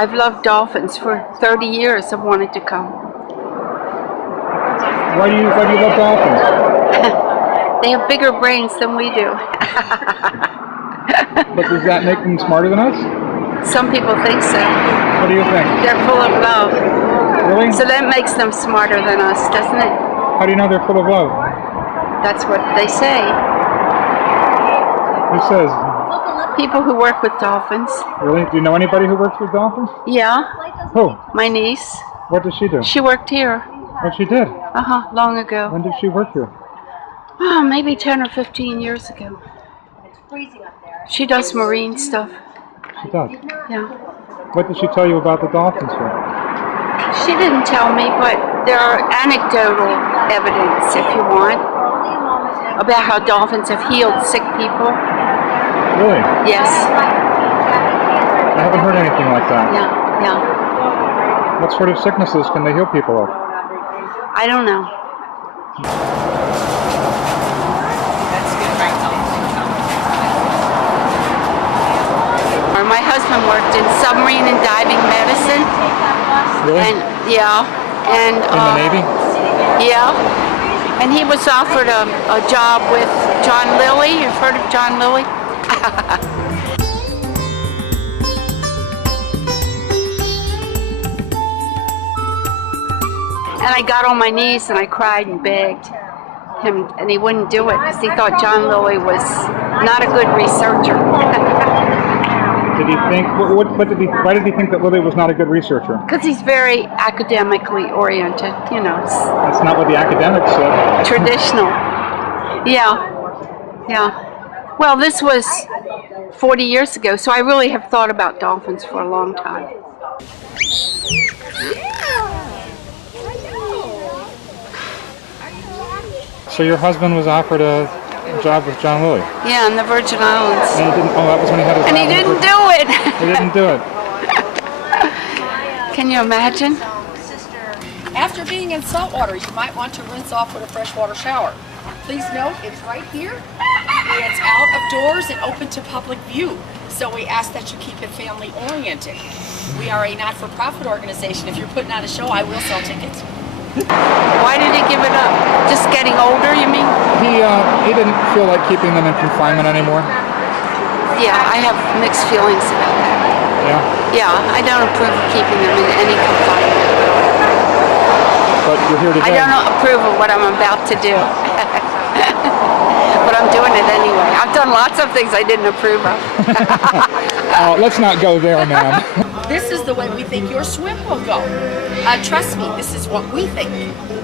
I've loved dolphins for 30 years. I've wanted to come. Why do you love dolphins? They have bigger brains than we do. But does that make them smarter than us? Some people think so. What do you think? They're full of love. Really? So that makes them smarter than us, doesn't it? How do you know they're full of love? That's what they say. Who says? People who work with dolphins. Really? Do you know anybody who works with dolphins? Yeah. Who? My niece. What does she do? She worked here. What she did? Long ago. When did she work here? Oh, maybe 10 or 15 years ago. She does marine stuff. She does? Yeah. What did she tell you about the dolphins here? She didn't tell me, but there are anecdotal evidence, if you want, about how dolphins have healed sick people. Really? Yes. I haven't heard anything like that. Yeah. What sort of sicknesses can they heal people of? I don't know. My husband worked in submarine and diving medicine. Really? And in the Navy? Yeah. And he was offered a job with John Lilly. You've heard of John Lilly? And I got on my knees and I cried and begged him, and he wouldn't do it because he thought John Lilly was not a good researcher. Did he think? Why did he think that Lilly was not a good researcher? Because he's very academically oriented, you know. That's not what the academics said. Traditional. Yeah. Well, this was 40 years ago, so I really have thought about dolphins for a long time. So your husband was offered a job with John Lilly? Yeah, in the Virgin Islands. And he didn't. Oh, that was when he had his. And he didn't do it. He didn't do it. Can you imagine? After being in salt water, you might want to rinse off with a freshwater shower. Please note, it's right here. It's out of doors and open to public view. So we ask that you keep it family oriented. We are a not-for-profit organization. If you're putting on a show, I will sell tickets. Why did he give it up? Just getting older, you mean? He didn't feel like keeping them in confinement anymore. Yeah, I have mixed feelings about that. Yeah? Yeah, I don't approve of keeping them in any confinement. But you're here today. I don't approve of what I'm about to do. But I'm doing it anyway. I've done lots of things I didn't approve of. Let's not go there, ma'am. This is the way we think your swim will go. Trust me, this is what we think.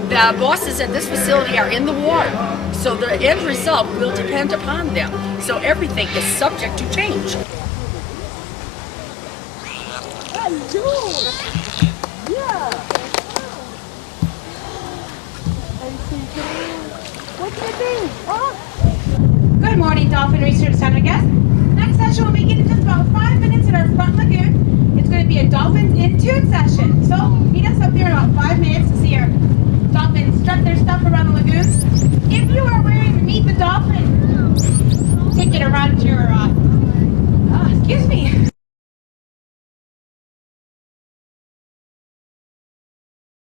The bosses at this facility are in the water, so the end result will depend upon them. So everything is subject to change. Good morning, Dolphin Research Center guests. Next session will begin in just about 5 minutes at our front lagoon. It's going to be a Dolphins in Tune session. So meet us up here in about 5 minutes to see our dolphins strut their stuff around the lagoon. If you are wearing the Meet the Dolphin ticket around your, excuse me.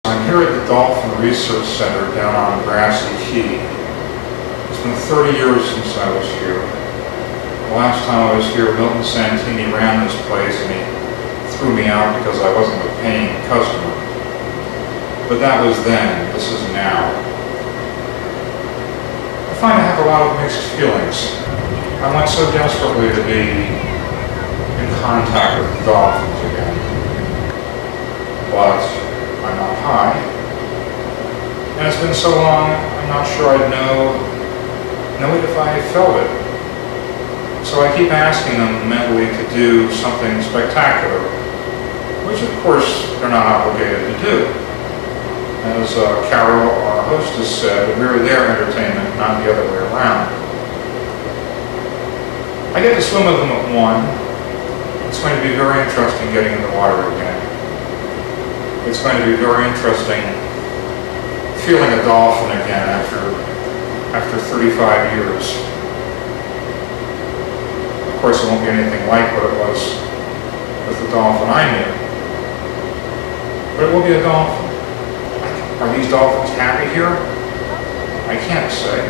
I'm here at the Dolphin Research Center down on Grassy Key. It's been 30 years since I was here. The last time I was here, Milton Santini ran this place and he threw me out because I wasn't a paying customer. But that was then, this is now. I find I have a lot of mixed feelings. I want so desperately to be in contact with the dolphins again. But I'm up high. And it's been so long, I'm not sure I'd know it if I felt it. So I keep asking them mentally to do something spectacular, which of course they're not obligated to do. As Carol, our hostess, said, we're their entertainment, not the other way around. I get to swim with them at 1. It's going to be very interesting getting in the water again. It's going to be very interesting feeling a dolphin again after 35 years. Of course, it won't be anything like what it was with the dolphin I knew. But it will be a dolphin. Are these dolphins happy here? I can't say.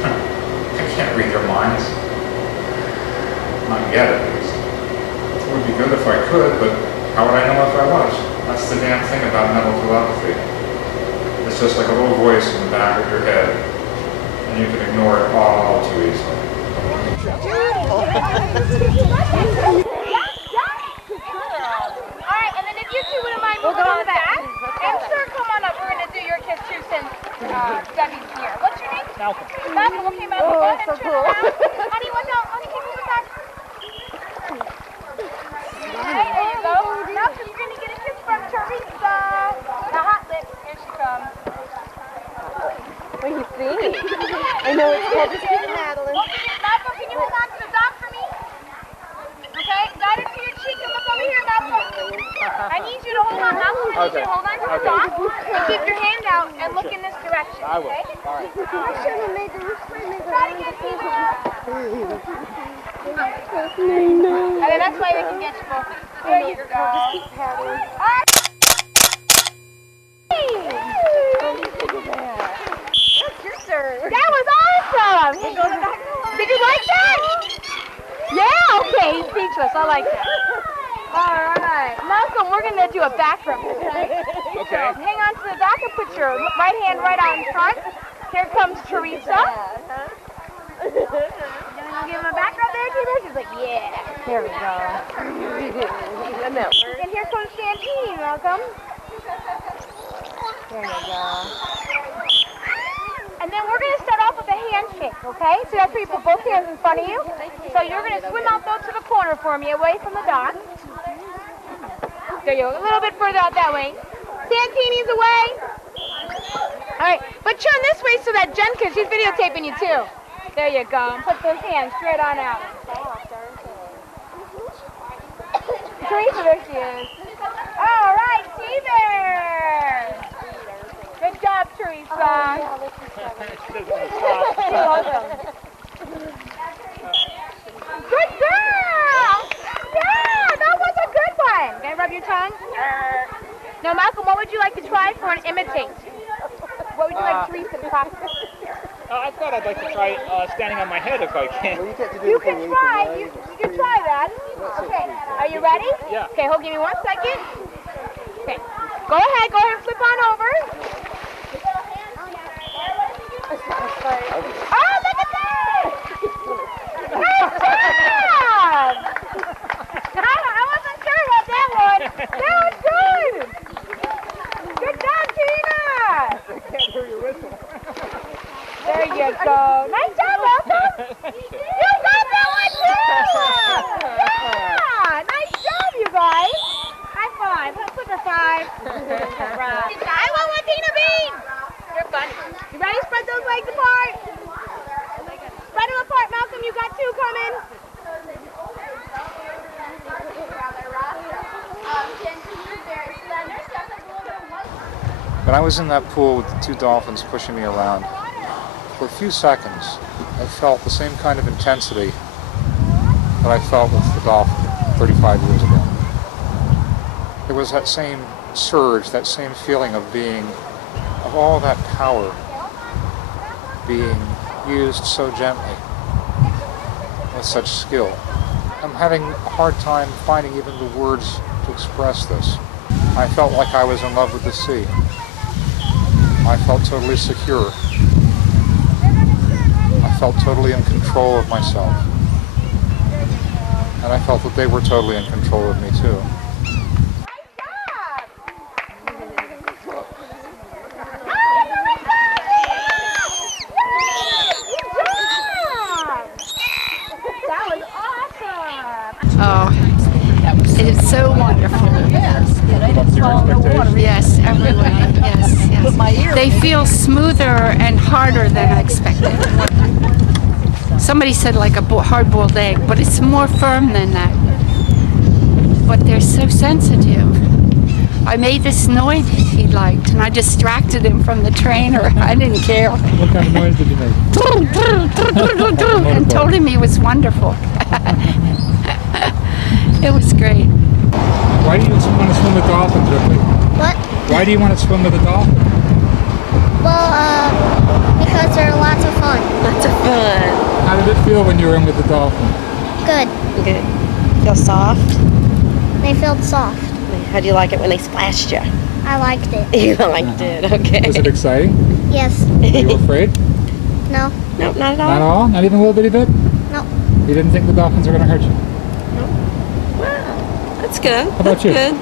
I can't read their minds. Not yet, at least. It would be good if I could, but how would I know if I was? That's the damn thing about mental telepathy. It's just like a little voice in the back of your head, and you can ignore it all too easily. Alright, and then if you two wouldn't mind moving on back, and sir, come on up. We're going to do your kiss too since Debbie's here. What's your name? Malcolm. Malcolm, okay, Malcolm, go ahead and turn around. Honey, watch out. Honey, keep moving back. Okay, there you go. Malcolm, you're going to get a kiss from Teresa. The hot lips. Here she comes. What do you think? I know it's called just Madeline. Okay, Malcolm, can you hold on to the dog for me? Okay, guide her to your cheek and look over here, Malcolm. I need you to hold on, Malcolm. I need you to hold on to the dog and keep your hand out and look in this direction, I will. okay? All right. I should have made the Try to get Tina. And then that's why we can get you both. There you go. keep patting. All right. That was awesome! Did you like that? Yeah, okay, he's speechless. I like that. Alright. Malcolm, we're going to do a back rub, okay? Okay. So hang on to the back and put your right hand right out in front. Here comes Teresa. You want to give him a back rub there, Tina? She's like, yeah. There we go. And here comes Santini, Malcolm. There you go. And then we're going to start off with a handshake, okay? So that's where you put both hands in front of you. So you're going to swim out though to the corner for me, away from the dock. There you go, a little bit further out that way. Santini's away. All right, but turn this way so that Jen can, she's videotaping you too. There you go, and put those hands straight on out. Teresa, there she is. All right, T-Bear. Good job, Teresa. You're welcome. Good girl! Yeah, that was a good one. Can I rub your tongue? Now, Malcolm, what would you like to try for an imitate? What would you like Teresa to practice? I thought I'd like to try standing on my head if I can. You can try. You can try that. Okay. Are you ready? Yeah. Okay, hold. Give me 1 second. Okay. Go ahead and flip on over. Oh, look at that! Nice job! I wasn't sure about that one. That was good. Good job, Tina. I can't hear your whistle. There you go. Nice job, Malcolm. You got that one too. Yeah. Nice job, you guys. High five. Let's put a five. I want one, Tina Bean. You're funny. You ready? Spread those legs apart. Spread them apart, Malcolm. You got two coming. When I was in that pool with the two dolphins pushing me around, for a few seconds, I felt the same kind of intensity that I felt with the dolphin 35 years ago. There was that same surge, that same feeling of being, of all that power being used so gently, with such skill. I'm having a hard time finding even the words to express this. I felt like I was in love with the sea. I felt totally secure. I felt totally in control of myself. And I felt that they were totally in control of me too. Oh, it's so wonderful. Yes, everywhere. Yes, yes. They feel smoother and harder than I expected. Somebody said like a hard-boiled egg, but it's more firm than that. But they're so sensitive. I made this noise he liked, and I distracted him from the trainer. I didn't care. What kind of noise did you make? And told him he was wonderful. It was great. Why do you want to swim with dolphins, Ripley? What? Why do you want to swim with a dolphin? Well, because they're lots of fun. Lots of fun. How did it feel when you were in with the dolphin? Good. Good. Feel soft? They felt soft. How do you like it when they splashed you? I liked it. You liked it, okay. Was it exciting? Yes. Were you afraid? No. Nope, not at all. Not at all? Not even a little bitty bit? No. You didn't think the dolphins were going to hurt you? Wow, that's good. How about you? Good.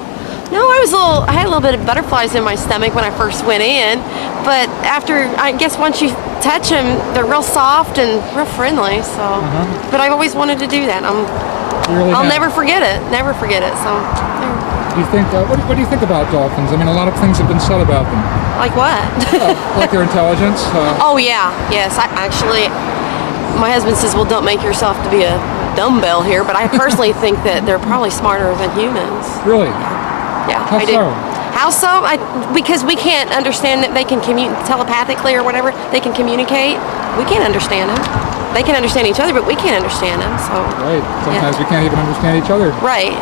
No, I had a little bit of butterflies in my stomach when I first went in, but after, I guess once you touch them, they're real soft and real friendly, so. But I've always wanted to do that. I'll never forget it. Never forget it, so. Do you think, what do you think about dolphins? I mean, a lot of things have been said about them. Like what? Like their intelligence? Oh yeah, yes. My husband says, well, don't make yourself to be a dumbbell here, but I personally think that they're probably smarter than humans. Really? Yeah, How I do. so? How so? Because we can't understand that they can telepathically or whatever. They can communicate. We can't understand them. They can understand each other, but we can't understand them. So. Right. Sometimes we can't even understand each other. Right.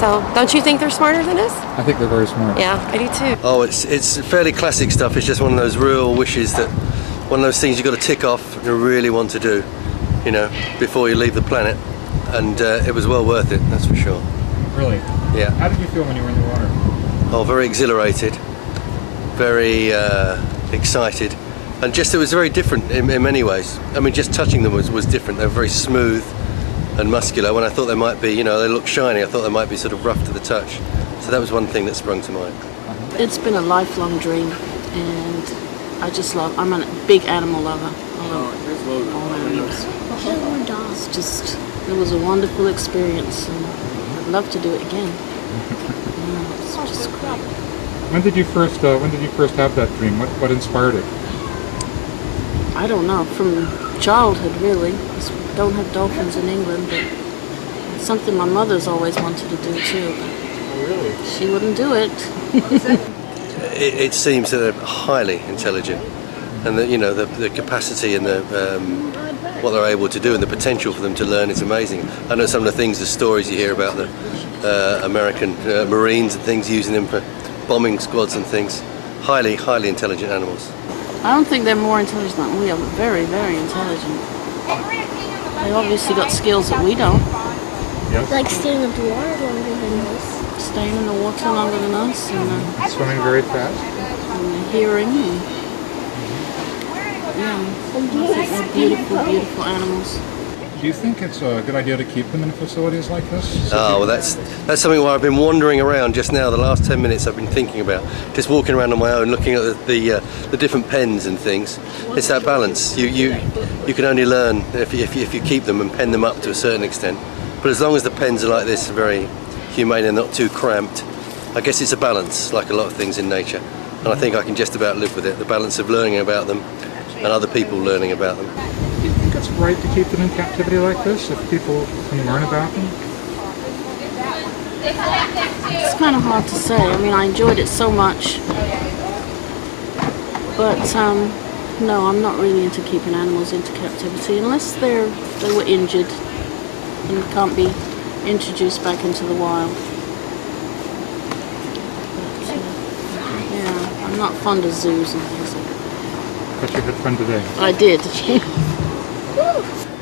So, don't you think they're smarter than us? I think they're very smart. Yeah, I do too. Oh, it's fairly classic stuff. It's just one of those real wishes that, one of those things you've got to tick off and you really want to do, you know, before you leave the planet. And it was well worth it, that's for sure. Really? Yeah. How did you feel when you were in the water? Oh, very exhilarated, very excited, and just it was very different in many ways. I mean, just touching them was different. They were very smooth and muscular. When I thought they might be, you know, they look shiny, I thought they might be sort of rough to the touch. So that was one thing that sprung to mind. It's been a lifelong dream, and I'm a big animal lover. I love all animals. It was a wonderful experience, and I'd love to do it again. It's just great. When did you first have that dream? What inspired it? I don't know, from childhood really. We don't have dolphins in England, but it's something my mother's always wanted to do too. Oh, really? She wouldn't do it. It seems that they're highly intelligent, and that, you know, the capacity and what they're able to do and the potential for them to learn is amazing. I know some of the things, the stories you hear about the American Marines and things, using them for bombing squads and things. Highly intelligent animals. I don't think they're more intelligent than we are, but very, very intelligent. They obviously got skills that we don't. Yes. Like staying in the water longer than us. Staying in the water longer than us, and Swimming very fast. and hearing. And, yeah, I think they're beautiful, beautiful animals. Do you think it's a good idea to keep them in facilities like this? Oh, well, that's something where I've been wandering around just now. The last 10 minutes I've been thinking about, just walking around on my own, looking at the different pens and things. It's that balance. You can only learn if you keep them and pen them up to a certain extent. But as long as the pens are like this, very humane and not too cramped, I guess it's a balance, like a lot of things in nature. And I think I can just about live with it. The balance of learning about them and other people learning about them. Do you think it's right to keep them in captivity like this, if people can learn about them? It's kind of hard to say. I mean, I enjoyed it so much. But, no, I'm not really into keeping animals into captivity unless they were injured and can't be introduced back into the wild. But, yeah, I'm not fond of zoos and things like that. But you had fun today. I did.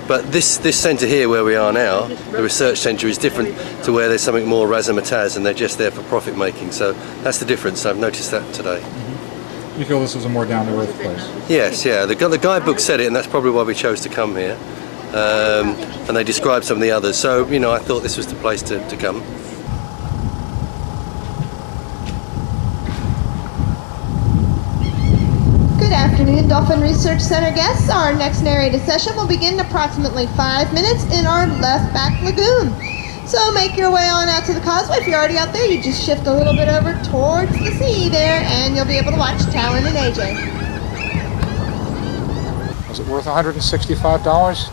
But this centre here where we are now, the research centre, is different to where there's something more razzmatazz and they're just there for profit making. So that's the difference. I've noticed that today. You feel this is a more down-to-earth place? Yes, yeah. The guidebook said it, and that's probably why we chose to come here. And they described some of the others. So, you know, I thought this was the place to come. Good afternoon, Dolphin Research Center guests. Our next narrated session will begin in approximately 5 minutes in our left back lagoon. So make your way on out to the causeway. If you're already out there, you just shift a little bit over towards the sea there, and you'll be able to watch Talon and AJ. Was it worth $165?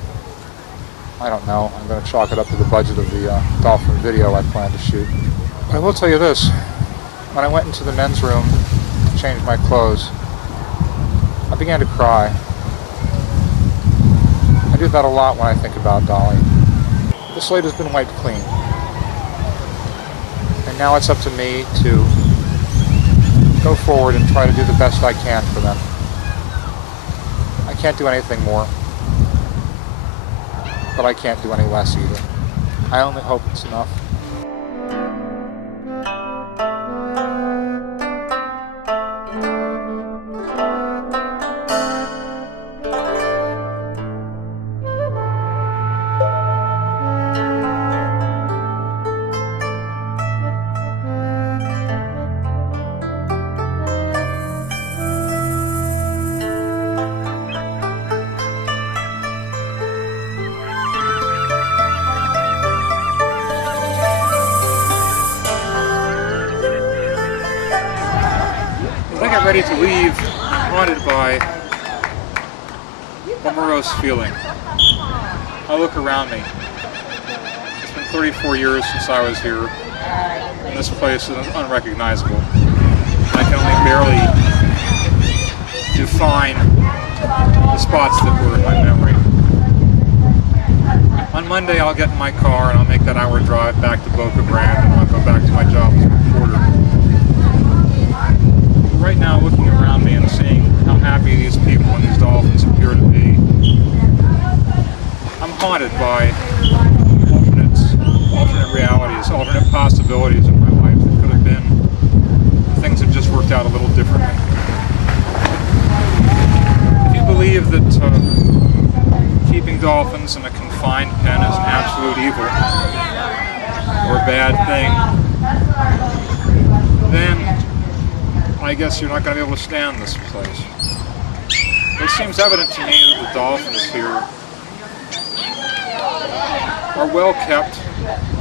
I don't know. I'm going to chalk it up to the budget of the dolphin video I plan to shoot. I will tell you this. When I went into the men's room to change my clothes, I began to cry. I do that a lot when I think about Dolly. The slate has been wiped clean. And now it's up to me to go forward and try to do the best I can for them. I can't do anything more, but I can't do any less either. I only hope it's enough. As I get ready to leave, I'm haunted by a morose feeling. I look around me. It's been 34 years since I was here, and this place is unrecognizable. I can only barely define the spots that were in my memory. On Monday, I'll get in my car and I'll make that hour drive back to Boca Grande, and I'll go back to my job as a reporter. Right now, looking around me and seeing how happy these people and these dolphins appear to be, I'm haunted by alternate realities, alternate possibilities in my life that could have been things that just worked out a little differently. If you believe that keeping dolphins in a confined pen is an absolute evil or a bad thing, then I guess you're not going to be able to stand this place. It seems evident to me that the dolphins here are well kept,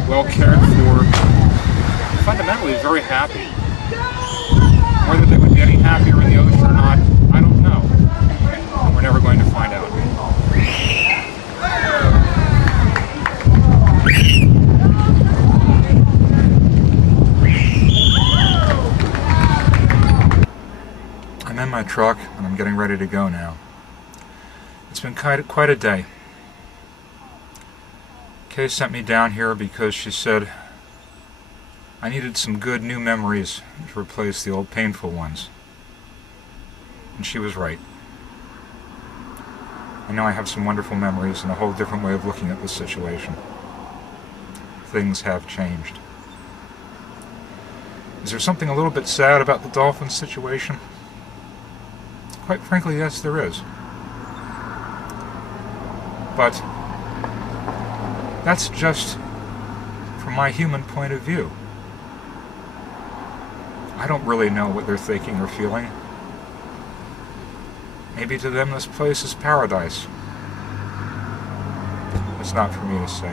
well cared for, fundamentally very happy. Whether they would be any happier in the ocean or not, I don't know. And we're never going to find out. I'm in my truck and I'm getting ready to go now. It's been quite a day. Kay sent me down here because she said I needed some good new memories to replace the old painful ones. And she was right. I know I have some wonderful memories and a whole different way of looking at this situation. Things have changed. Is there something a little bit sad about the Dolphins situation? Quite frankly, yes, there is. But that's just from my human point of view. I don't really know what they're thinking or feeling. Maybe to them this place is paradise. It's not for me to say.